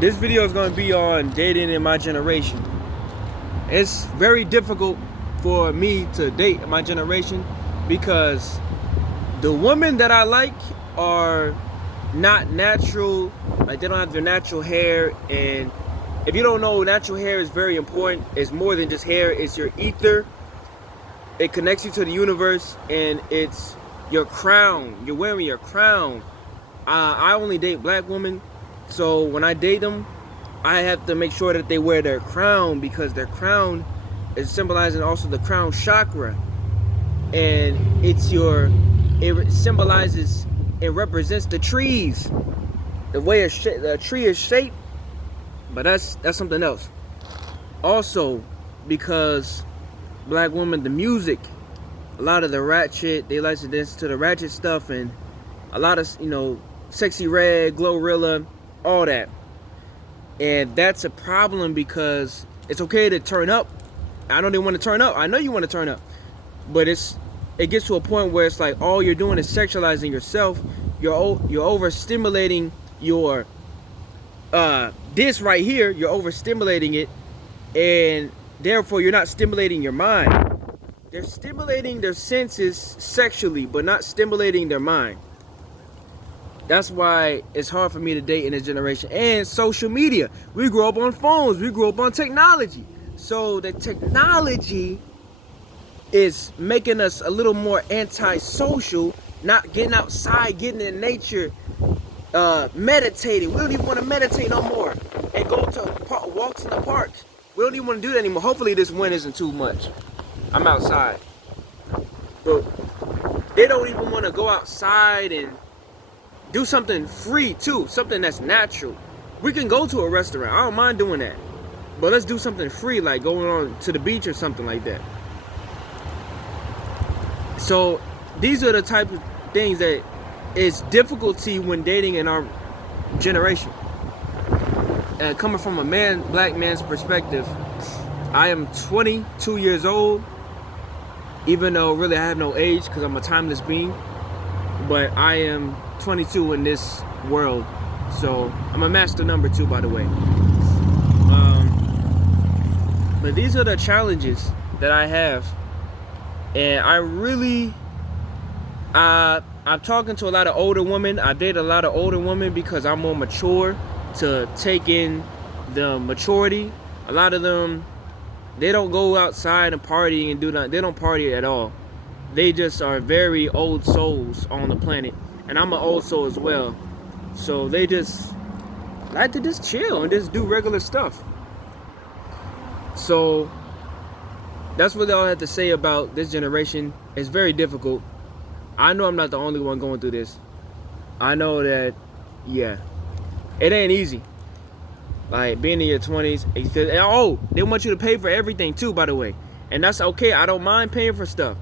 This video is going to be on dating in my generation. It's very difficult for me to date in my generation because the women that I like are not natural. Like, they don't have their natural hair. And if you don't know, natural hair is very important. It's more than just hair. It's your ether. It connects you to the universe, and it's your crown. You're wearing your crown. I only date black women, so when I date them, I have to make sure that they wear their crown, because their crown is symbolizing also the crown chakra, and it symbolizes, it represents the trees, the way the tree is shaped. But that's something else. Also, because black women, the music, a lot of the ratchet, they like to dance to the ratchet stuff, and a lot of, Sexy Red, Glorilla, all that. And that's a problem, because it's okay to turn up. I know they want to turn up. I know you want to turn up. But it gets to a point where it's like all you're doing is sexualizing yourself. You're overstimulating your this right here. You're overstimulating it, and therefore you're not stimulating your mind. They're stimulating their senses sexually, but not stimulating their mind. That's why it's hard for me to date in this generation. And social media. We grew up on phones. We grew up on technology. So the technology is making us a little more antisocial, not getting outside, getting in nature, meditating. We don't even want to meditate no more and go to walks in the parks. We don't even want to do that anymore. Hopefully this wind isn't too much. I'm outside. But they don't even want to go outside and do something free too, something that's natural. We can go to a restaurant. I don't mind doing that. But let's do something free, like going on to the beach or something like that. So these are the type of things that is difficulty when dating in our generation. And coming from a black man's perspective, I am 22 years old, even though really I have no age because I'm a timeless being. But I am 22 in this world, so I'm a master number 2, by the way. But these are the challenges that I have, and I'm talking to a lot of older women. I date a lot of older women because I'm more mature to take in the maturity. A lot of them, they don't go outside and party and do nothing. They don't party at all. They just are very old souls on the planet. And I'm an old soul as well. So they just like to just chill and just do regular stuff. So that's what I have to say about this generation. It's very difficult. I know I'm not the only one going through this. I know that, yeah, it ain't easy. Like, being in your 20s. Oh, they want you to pay for everything too, by the way. And that's okay. I don't mind paying for stuff.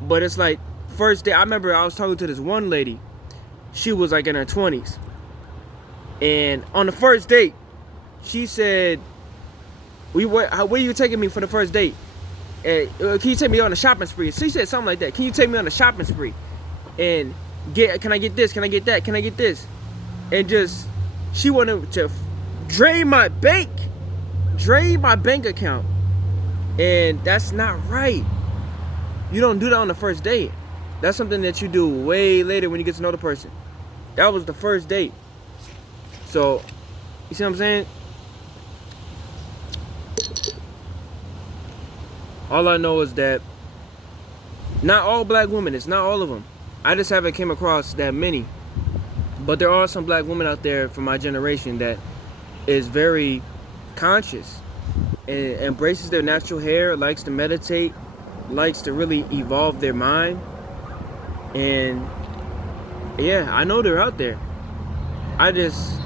But it's like, first day, I remember I was talking to this one lady. She was like in her 20s. And on the first date, she said, where are you taking me for the first date? Can you take me on a shopping spree? She said something like that. Can you take me on a shopping spree? And can I get this? Can I get that? Can I get this? And just, she wanted to drain my bank account. And that's not right. You don't do that on the first date. That's something that you do way later when you get to know the person. That was the first date. So, you see what I'm saying? All I know is that not all black women, it's not all of them. I just haven't came across that many. But there are some black women out there from my generation that is very conscious and embraces their natural hair, likes to meditate, likes to really evolve their mind. And yeah, I know they're out there. It's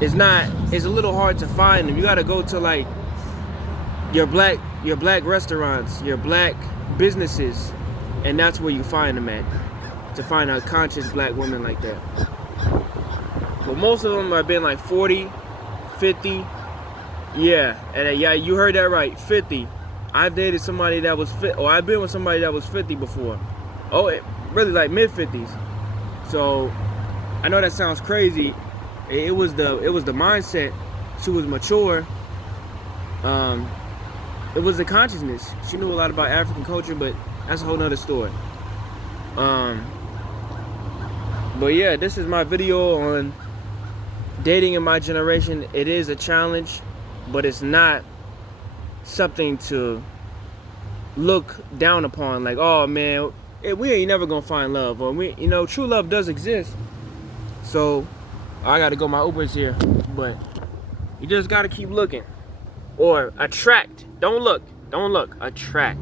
a little hard to find them. You gotta go to like your black restaurants, your black businesses, and that's where you find them at, to find a conscious black woman like that. But most of them have been like 40, 50. Yeah, and yeah, you heard that right, 50. I've dated somebody that was I've been with somebody that was 50 before. Really like mid-50s. So I know that sounds crazy. It was the mindset she was mature. It was the consciousness. She knew a lot about African culture, but that's a whole nother story. But yeah, this is my video on dating in my generation. It is a challenge, but it's not something to look down upon. Like, oh man, we ain't never gonna find love, or true love does exist. So I gotta go. My Uber's here, but you just gotta keep looking, or attract. Don't look. Attract.